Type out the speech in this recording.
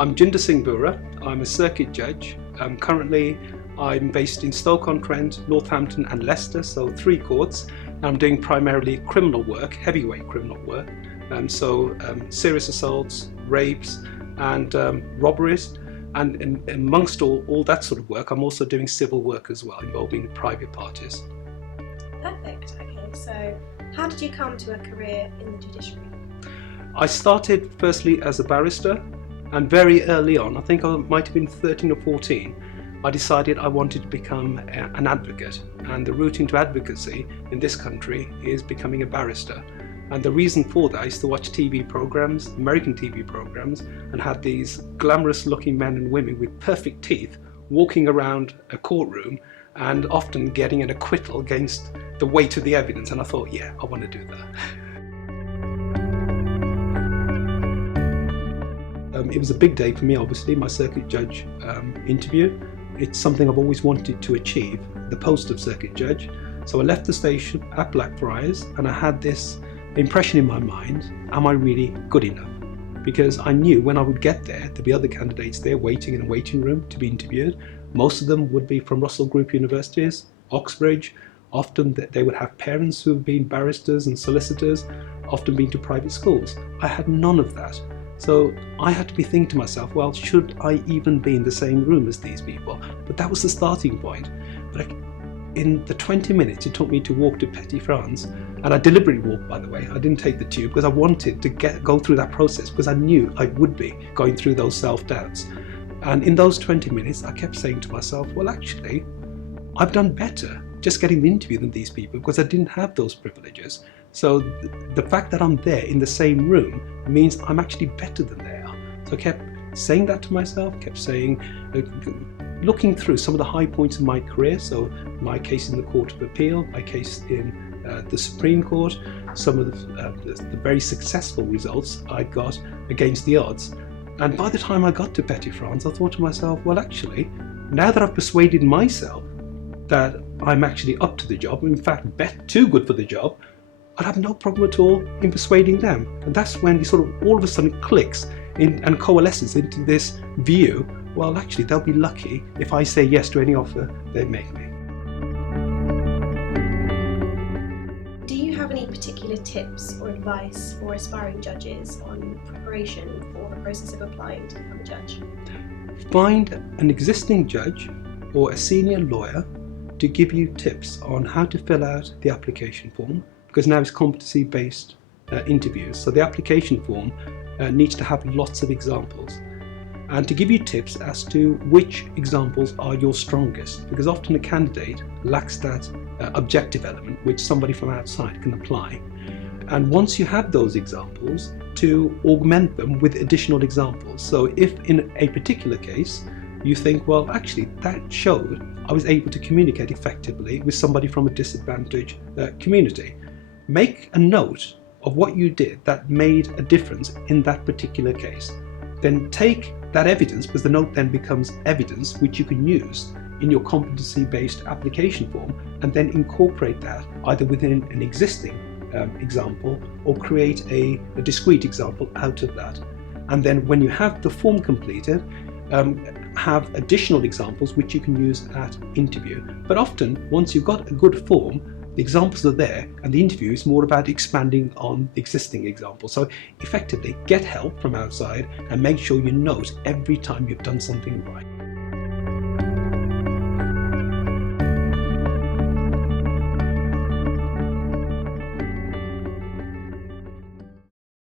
I'm Jinder Singh Boora. I'm a circuit judge. Currently, I'm based in Stoke-on-Trent, Northampton and Leicester, so 3 courts. I'm doing primarily criminal work, heavyweight criminal work, serious assaults, rapes and robberies. And amongst all that sort of work, I'm also doing civil work as well, involving private parties. Perfect. Okay, so how did you come to a career in the judiciary? I started firstly as a barrister, and very early on, I think I might have been 13 or 14, I decided I wanted to become an advocate, and the route into advocacy in this country is becoming a barrister. And the reason for that is to watch TV programs, American TV programs, and had these glamorous looking men and women with perfect teeth walking around a courtroom and often getting an acquittal against the weight of the evidence. And I thought, yeah, I want to do that. It was a big day for me, obviously, my circuit judge interview. It's something I've always wanted to achieve, the post of circuit judge. So I left the station at Blackfriars and I had this impression in my mind, am I really good enough? Because I knew when I would get there, there'd be other candidates there waiting in a waiting room to be interviewed. Most of them would be from Russell Group universities, Oxbridge. Often they would have parents who have been barristers and solicitors, often been to private schools. I had none of that. So I had to be thinking to myself, well, should I even be in the same room as these people? But that was the starting point. But in the 20 minutes it took me to walk to Petty France, and I deliberately walked, by the way, I didn't take the tube because I wanted to go through that process, because I knew I would be going through those self-doubts. And in those 20 minutes I kept saying to myself, well, actually, I've done better just getting the interview than these people, because I didn't have those privileges. So the fact that I'm there in the same room means I'm actually better than they are. So I kept saying that to myself, kept saying, looking through some of the high points of my career, so my case in the Court of Appeal, my case in the Supreme Court, some of the very successful results I got against the odds. And by the time I got to Petty France, I thought to myself, well, actually, now that I've persuaded myself that I'm actually up to the job, in fact, too good for the job, I'd have no problem at all in persuading them. And that's when it sort of all of a sudden clicks and coalesces into this view, well, actually, they'll be lucky if I say yes to any offer they make me. Do you have any particular tips or advice for aspiring judges on preparation for the process of applying to become a judge? Find an existing judge or a senior lawyer to give you tips on how to fill out the application form, because now it's competency-based interviews. So the application form needs to have lots of examples, and to give you tips as to which examples are your strongest, because often a candidate lacks that objective element which somebody from outside can apply. And once you have those examples, to augment them with additional examples. So if in a particular case you think, well, actually that showed I was able to communicate effectively with somebody from a disadvantaged community, make a note of what you did that made a difference in that particular case. Then take that evidence, because the note then becomes evidence which you can use in your competency-based application form, and then incorporate that either within an existing example or create a discrete example out of that. And then when you have the form completed, have additional examples which you can use at interview. But often, once you've got a good form, the examples are there, and the interview is more about expanding on the existing examples. So effectively, get help from outside and make sure you note every time you've done something right.